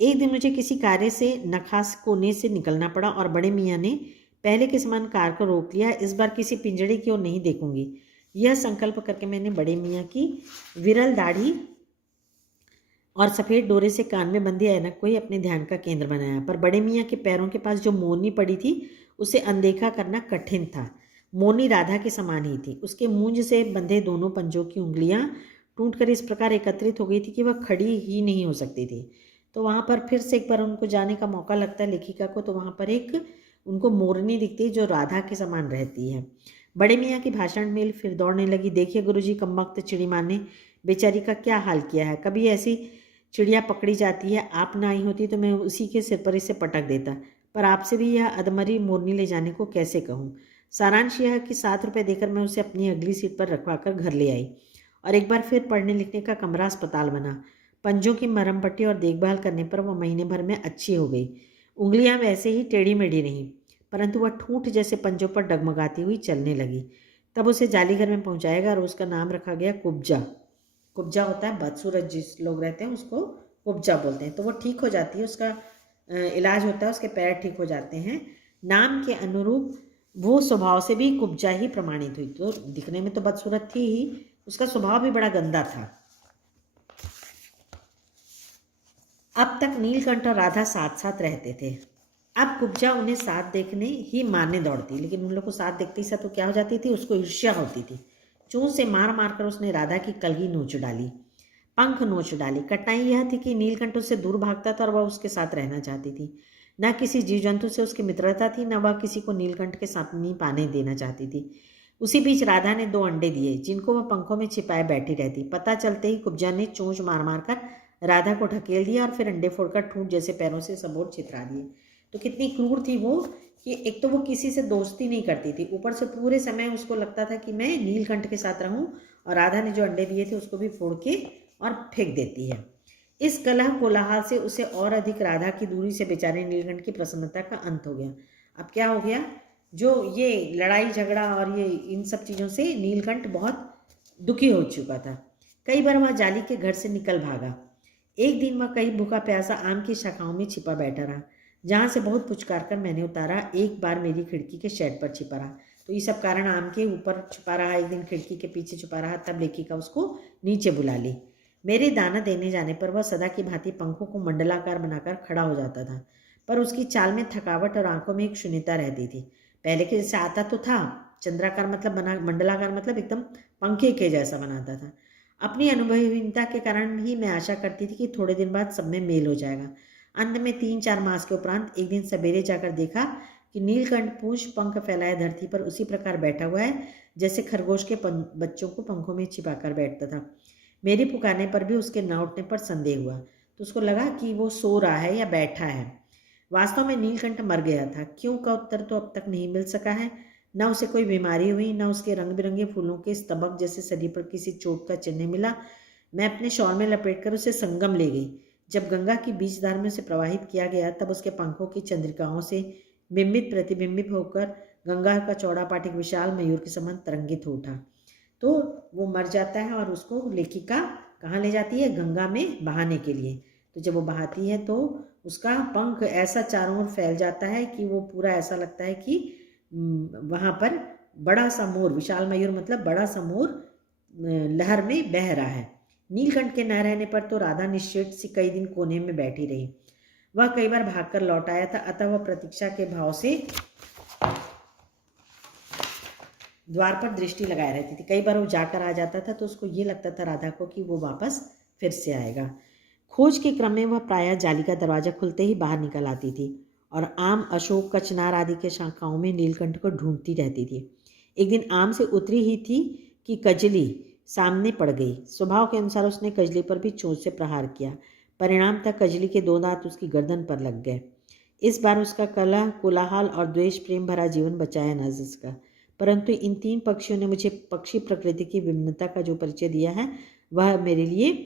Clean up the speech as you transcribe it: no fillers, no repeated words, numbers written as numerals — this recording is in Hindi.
एक दिन मुझे किसी कार्य से नखास कोने से निकलना पड़ा और बड़े मियाँ ने पहले के समान कार को रोक लिया। इस बार किसी पिंजड़े की ओर नहीं देखूंगी, यह संकल्प करके मैंने बड़े मियाँ की विरल दाढ़ी और सफ़ेद डोरे से कान में बंधी ऐनक को ही अपने ध्यान का केंद्र बनाया। पर बड़े मियाँ के पैरों के पास जो मोरनी पड़ी थी उसे अनदेखा करना कठिन था। मोरनी राधा के समान ही थी। उसके मूंज से बंधे दोनों पंजों की उंगलियां टूटकर इस प्रकार एकत्रित हो गई थी कि वह खड़ी ही नहीं हो सकती थी। तो वहाँ पर फिर से एक बार उनको जाने का मौका लगता है लेखिका को, तो वहाँ पर एक उनको मोरनी दिखती है जो राधा के समान रहती है। बड़े मियाँ की भाषण में फिर दौड़ने लगी। देखिए गुरुजी, कमबख्त चिड़ी माँ ने बेचारी का क्या हाल किया है। कभी ऐसी चिड़िया पकड़ी जाती है, आप ना आई होती तो मैं उसी के सिर पर इसे पटक देता। पर आपसे भी यह अधमरी मोरनी ले जाने को कैसे कहूँ। सारांश यह कि 7 रुपये देकर मैं उसे अपनी अगली सीट पर रखवा कर घर ले आई और एक बार फिर पढ़ने लिखने का कमरा अस्पताल बना। पंजों की मरहम पट्टी और देखभाल करने पर वह महीने भर में अच्छी हो गई। उंगलियां वैसे ही टेढ़ी मेढ़ी रहीं, परंतु वह ठूंठ जैसे पंजों पर डगमगाती हुई चलने लगी। तब उसे जालीघर में पहुंचाया गया और उसका नाम रखा गया कुब्जा। कुब्जा होता है बदसूरत, जिस लोग रहते हैं उसको कुब्जा बोलते हैं। तो वो ठीक हो जाती है, उसका इलाज होता है, उसके पैर ठीक हो जाते हैं। नाम के अनुरूप वो स्वभाव से भी कुब्जा ही प्रमाणित हुई। तो दिखने में तो बदसूरत थी ही, उसका स्वभाव भी बड़ा गंदा था। अब तक नीलकंठ और राधा साथ साथ रहते थे। अब कुब्जा उन्हें साथ देखने ही मारने दौड़ती, लेकिन उन लोग को साथ देखते ही तो क्या हो जाती थी, उसको ईर्ष्या होती थी। चूं से मार मार कर उसने राधा की कलगी नोच डाली, पंख नोच डाली। कठिनाई यह थी कि नीलकंठ उससे दूर भागता था और वह उसके साथ रहना चाहती थी। न किसी जीव जंतु से उसकी मित्रता थी, न वह किसी को नीलकंठ के सामने पाने देना चाहती थी। उसी बीच राधा ने 2 अंडे दिए, जिनको वह पंखों में छिपाए बैठी रहती। पता चलते ही कुब्जा ने चोंच मार मार कर राधा को ढकेल दिया और फिर अंडे फोड़कर ठूंठ जैसे पैरों से सबोर छितरा दिए। तो कितनी क्रूर थी वो कि एक तो वो किसी से दोस्ती नहीं करती थी, ऊपर से पूरे समय उसको लगता था कि मैं नीलकंठ के साथ रहूं, और राधा ने जो अंडे दिए थे उसको भी फोड़ के और फेंक देती है। इस कलह कोलाहल से उसे और अधिक राधा की दूरी से बेचारे नीलकंठ की प्रसन्नता का अंत हो गया। अब क्या हो गया, जो ये लड़ाई झगड़ा और ये इन सब चीज़ों से नीलकंठ बहुत दुखी हो चुका था। कई बार वह जाली के घर से निकल भागा। एक दिन वह कहीं भूखा प्यासा आम की शाखाओं में छिपा बैठा रहा, जहाँ से बहुत पुचकार कर मैंने उतारा। एक बार मेरी खिड़की के शेड पर छिपा रहा। तो ये सब कारण आम के ऊपर छुपा रहा, एक दिन खिड़की के पीछे छुपा रहा, तब लेखिका उसको नीचे बुला ली। मेरे दाना देने जाने पर वह सदा की भांति पंखों को मंडलाकार बनाकर खड़ा हो जाता था, पर उसकी चाल में थकावट और आंखों में एक शून्यता रहती थी। पहले के जैसे आता तो था, चंद्राकार मतलब बना, मंडलाकार मतलब एकदम पंखे के जैसा बनाता था। अपनी अनुभवहीनता के कारण ही मैं आशा करती थी कि थोड़े दिन बाद सब में मेल हो जाएगा। अंत में 3-4 मास के उपरांत एक दिन सवेरे जाकर देखा कि नीलकंठ पूंछ पंख फैलाए धरती पर उसी प्रकार बैठा हुआ है जैसे खरगोश के बच्चों को पंखों में छिपाकर बैठता था। मेरी पुकारने पर भी उसके न उठने पर संदेह हुआ, तो उसको लगा कि वो सो रहा है या बैठा है। वास्तव में नीलकंठ मर गया था। क्यों का उत्तर तो अब तक नहीं मिल सका है। न उसे कोई बीमारी हुई, न उसके रंग बिरंगे फूलों के स्तबक जैसे शरीर पर किसी चोट का चिन्ह मिला। मैं अपने शॉल में लपेटकर उसे संगम ले गई। जब गंगा की बीजधार में उसे प्रवाहित किया गया, तब उसके पंखों की चंद्रिकाओं से बिंबित प्रतिबिंबित होकर गंगा का चौड़ा पाट एक विशाल मयूर के समान तरंगित हो उठा। तो वो मर जाता है और उसको लेखिका कहाँ ले जाती है, गंगा में बहाने के लिए। तो जब वो बहाती है तो उसका पंख ऐसा चारों ओर फैल जाता है कि वो पूरा ऐसा लगता है कि वहाँ पर बड़ा सा मोर, विशाल मयूर मतलब बड़ा सा मोर लहर में बह रहा है। नीलकंठ के न रहने पर तो राधा निश्चेत सी कई दिन कोने में बैठी रही। वह कई बार भागकर लौट आया था, अतः वह प्रतीक्षा के भाव से द्वार पर दृष्टि लगाए रहती थी। कई बार वो जाकर आ जाता था तो उसको ये लगता था राधा को कि वो वापस फिर से आएगा। खोज के क्रम में वह प्रायः जाली का दरवाजा खुलते ही बाहर निकल आती थी और आम, अशोक, कचनार आदि के शाखाओं में नीलकंठ को ढूंढती रहती थी। एक दिन आम से उतरी ही थी कि कजली सामने पड़ गई। स्वभाव के अनुसार उसने कजली पर भी चोंच से प्रहार किया। परिणाम तक कजली के 2 दांत उसकी गर्दन पर लग गए। इस बार उसका कलह, कोलाहल और द्वेष प्रेम भरा जीवन बचाया न जा सका। परंतु इन 3 पक्षियों ने मुझे पक्षी प्रकृति की विभिन्नता का जो परिचय दिया है, वह मेरे लिए